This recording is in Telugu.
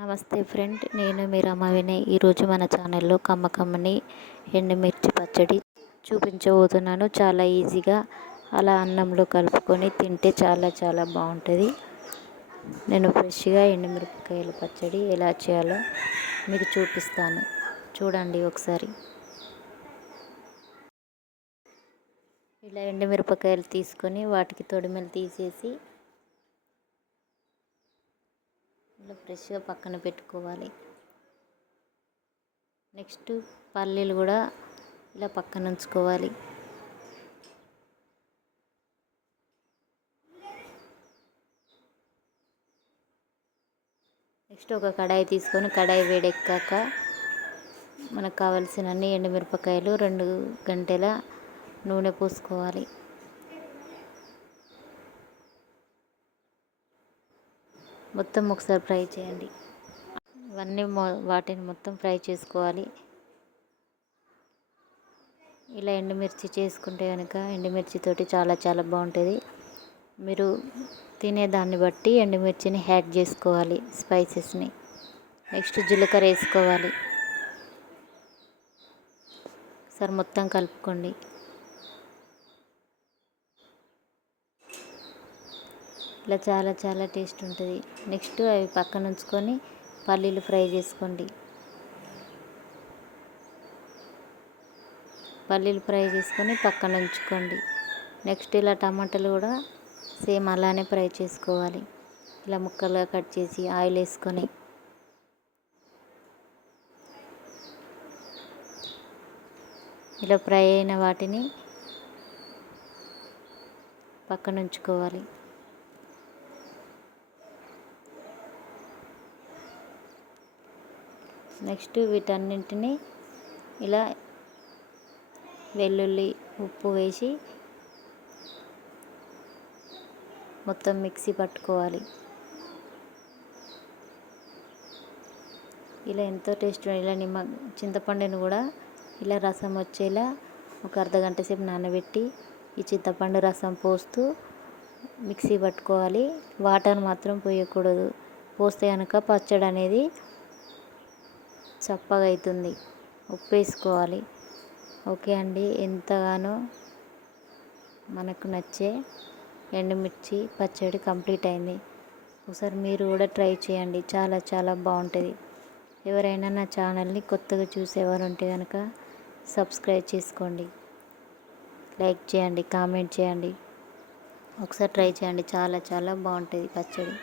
నమస్తే ఫ్రెండ్, నేను మీ రమావిని. ఈరోజు మన ఛానల్లో కమ్మకమ్మని ఎండుమిర్చి పచ్చడి చూపించబోతున్నాను. చాలా ఈజీగా అలా అన్నంలో కలుపుకొని తింటే చాలా చాలా బాగుంటుంది. నేను ఫ్రెష్గా ఎండుమిరపకాయల పచ్చడి ఎలా చేయాలో మీకు చూపిస్తాను, చూడండి ఒకసారి. ఇలా ఎండుమిరపకాయలు తీసుకొని వాటికి తొడిమెలు తీసేసి ఇలా ఫ్రెష్గా పక్కన పెట్టుకోవాలి. నెక్స్ట్ పల్లీలు కూడా ఇలా పక్కన ఉంచుకోవాలి. నెక్స్ట్ ఒక కడాయి తీసుకొని కడాయి వేడెక్కాక మనకు కావలసిన అన్ని ఎండుమిరపకాయలు 2 గంటెల నూనె పోసుకోవాలి. మొత్తం ఒకసారి ఫ్రై చేయండి. ఇవన్నీ వాటిని మొత్తం ఫ్రై చేసుకోవాలి. ఇలా ఎండుమిర్చి చేసుకుంటే కనుక ఎండుమిర్చితోటి చాలా చాలా బాగుంటుంది. మీరు తినేదాన్ని బట్టి ఎండుమిర్చిని యాడ్ చేసుకోవాలి, స్పైసెస్ని. నెక్స్ట్ జీలకర్ర వేసుకోవాలి. సరే మొత్తం కలుపుకోండి. ఇలా చాలా చాలా టేస్ట్ ఉంటుంది. నెక్స్ట్ అవి పక్కన ఉంచుకొని పల్లీలు ఫ్రై చేసుకోండి. పల్లీలు ఫ్రై చేసుకొని పక్కన ఉంచుకోండి. నెక్స్ట్ ఇలా టమాటాలు కూడా సేమ్ అలానే ఫ్రై చేసుకోవాలి. ఇలా ముక్కలుగా కట్ చేసి ఆయిల్ వేసుకొని ఇలా ఫ్రై అయిన వాటిని పక్కన ఉంచుకోవాలి. నెక్స్ట్ వీటన్నింటినీ ఇలా వెల్లుల్లి ఉప్పు వేసి మొత్తం మిక్సీ పట్టుకోవాలి. ఇలా ఎంతో టేస్ట్. ఇలా చింతపండుని కూడా ఇలా రసం వచ్చేలా ఒక అర్ధగంట సేపు నానబెట్టి ఈ చింతపండు రసం పోస్తూ మిక్సీ పట్టుకోవాలి. వాటర్ మాత్రం పోయకూడదు. పోస్తే కనుక పచ్చడి అనేది చప్పగా అవుతుంది. ఉప్పు వేసుకోవాలి. ఓకే అండి, ఎంతగానో మనకు నచ్చే ఎండుమిర్చి పచ్చడి కంప్లీట్ అయింది. ఒకసారి మీరు కూడా ట్రై చేయండి, చాలా చాలా బాగుంటుంది. ఎవరైనా నా ఛానల్ని కొత్తగా చూసేవారు ఉంటే కనుక సబ్స్క్రైబ్ చేసుకోండి, లైక్ చేయండి, కామెంట్ చేయండి. ఒకసారి ట్రై చేయండి, చాలా చాలా బాగుంటుంది పచ్చడి.